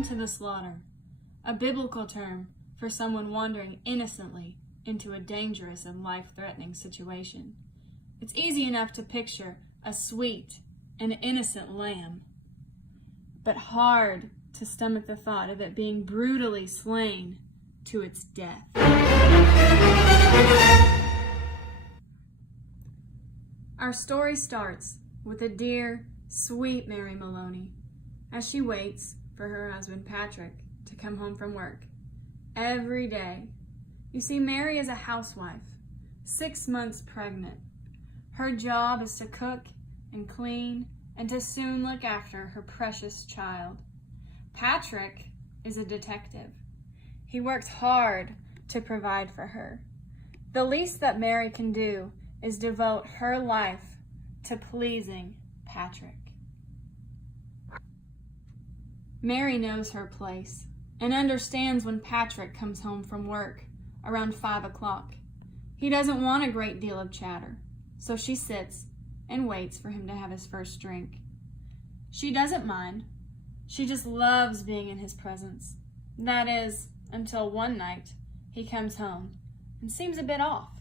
Come to the slaughter, a biblical term for someone wandering innocently into a dangerous and life-threatening situation. It's easy enough to picture a sweet and innocent lamb, but hard to stomach the thought of it being brutally slain to its death. Our story starts with a dear, sweet Mary Maloney as she waits for her husband Patrick to come home from work every day. You see, Mary is a housewife, 6 months pregnant. Her job is to cook and clean and to soon look after her precious child. Patrick is a detective. He works hard to provide for her. The least that Mary can do is devote her life to pleasing Patrick. Mary knows her place and understands when Patrick comes home from work around 5 o'clock. He doesn't want a great deal of chatter, so she sits and waits for him to have his first drink. She doesn't mind. She just loves being in his presence. That is, until one night he comes home and seems a bit off.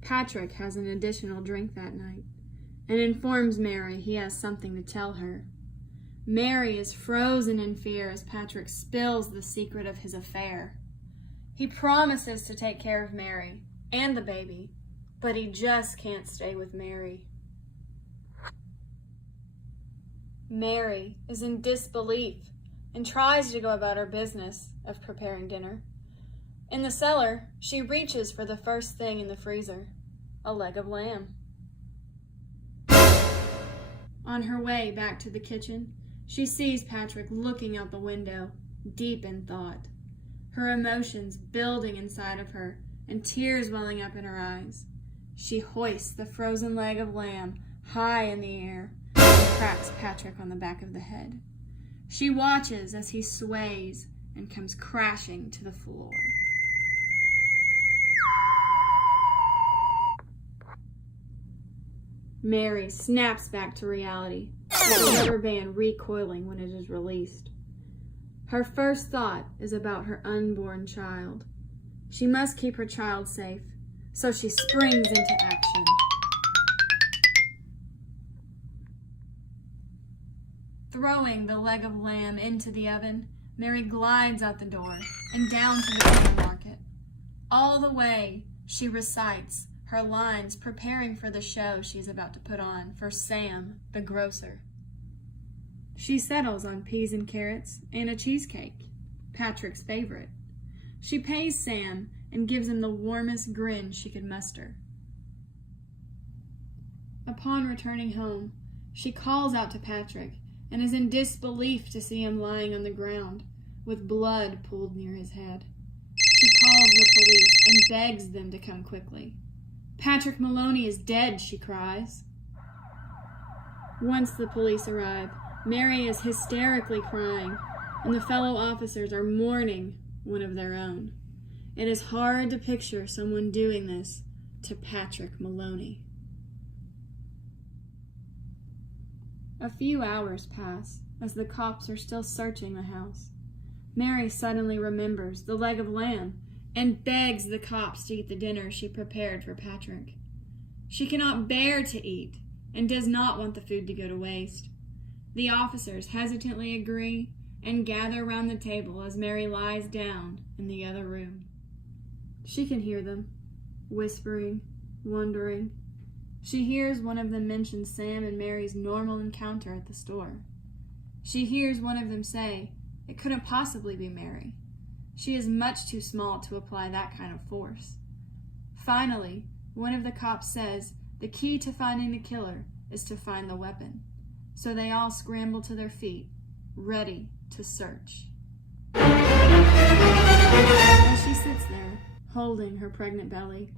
Patrick has an additional drink that night and informs Mary he has something to tell her. Mary is frozen in fear as Patrick spills the secret of his affair. He promises to take care of Mary and the baby, but he just can't stay with Mary. Mary is in disbelief and tries to go about her business of preparing dinner. In the cellar, she reaches for the first thing in the freezer, a leg of lamb. On her way back to the kitchen, she sees Patrick looking out the window, deep in thought, her emotions building inside of her and tears welling up in her eyes. She hoists the frozen leg of lamb high in the air and cracks Patrick on the back of the head. She watches as he sways and comes crashing to the floor. Mary snaps back to reality, with the rubber band recoiling when it is released. Her first thought is about her unborn child. She must keep her child safe, so she springs into action. Throwing the leg of lamb into the oven, Mary glides out the door and down to the supermarket. All the way, she recites her lines, preparing for the show she's about to put on for Sam, the grocer. She settles on peas and carrots and a cheesecake, Patrick's favorite. She pays Sam and gives him the warmest grin she could muster. Upon returning home, she calls out to Patrick and is in disbelief to see him lying on the ground with blood pooled near his head. She calls the police and begs them to come quickly. "Patrick Maloney is dead," she cries. Once the police arrive, Mary is hysterically crying, and the fellow officers are mourning one of their own. It is hard to picture someone doing this to Patrick Maloney. A few hours pass as the cops are still searching the house. Mary suddenly remembers the leg of lamb and begs the cops to eat the dinner she prepared for Patrick. She cannot bear to eat and does not want the food to go to waste. The officers hesitantly agree and gather around the table as Mary lies down in the other room. She can hear them, whispering, wondering. She hears one of them mention Sam and Mary's normal encounter at the store. She hears one of them say, "It couldn't possibly be Mary. She is much too small to apply that kind of force." Finally, one of the cops says the key to finding the killer is to find the weapon. So they all scramble to their feet, ready to search. As she sits there, holding her pregnant belly,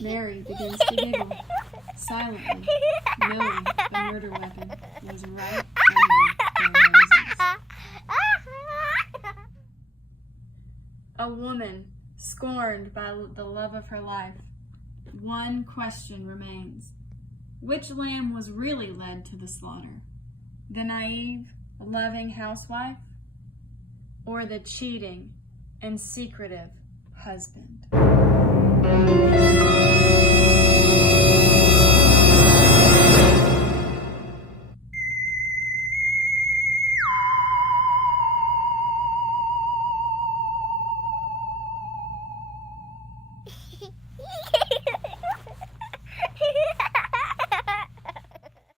Mary begins to giggle, silently, knowing the murder weapon was right under their noses. A woman scorned by the love of her life. One question remains. Which lamb was really led to the slaughter? The naive loving housewife, or the cheating and secretive husband?